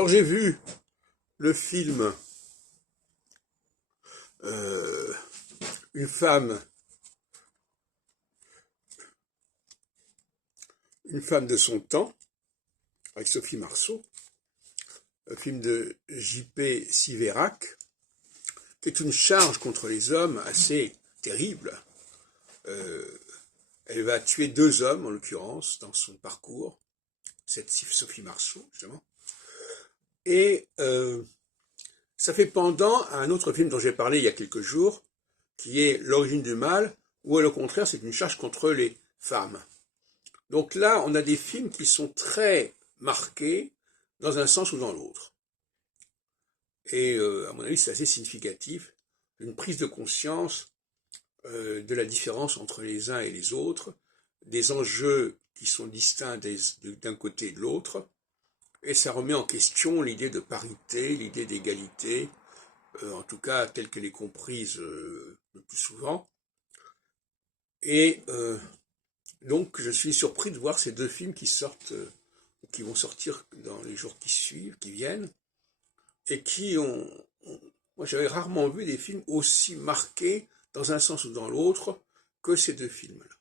Alors j'ai vu le film euh, Une femme, une femme de son temps, avec Sophie Marceau, un film de J.P. Siverac, qui est une charge contre les hommes assez terrible. Euh, Elle va tuer 2 hommes, en l'occurrence, dans son parcours, cette Sophie Marceau, justement. Et ça fait pendant à un autre film dont j'ai parlé il y a quelques jours, qui est L'origine du mal, où au contraire c'est une charge contre les femmes. Donc là, on a des films qui sont très marqués dans un sens ou dans l'autre. Et à mon avis, c'est assez significatif d'une prise de conscience de la différence entre les uns et les autres, des enjeux qui sont distincts d'un côté et de l'autre, et ça remet en question l'idée de parité, l'idée d'égalité, en tout cas telle qu'elle est comprise le plus souvent. Et donc je suis surpris de voir ces 2 films qui sortent, qui vont sortir dans les jours qui suivent, qui viennent, et qui moi j'avais rarement vu des films aussi marqués dans un sens ou dans l'autre que ces 2 films-là.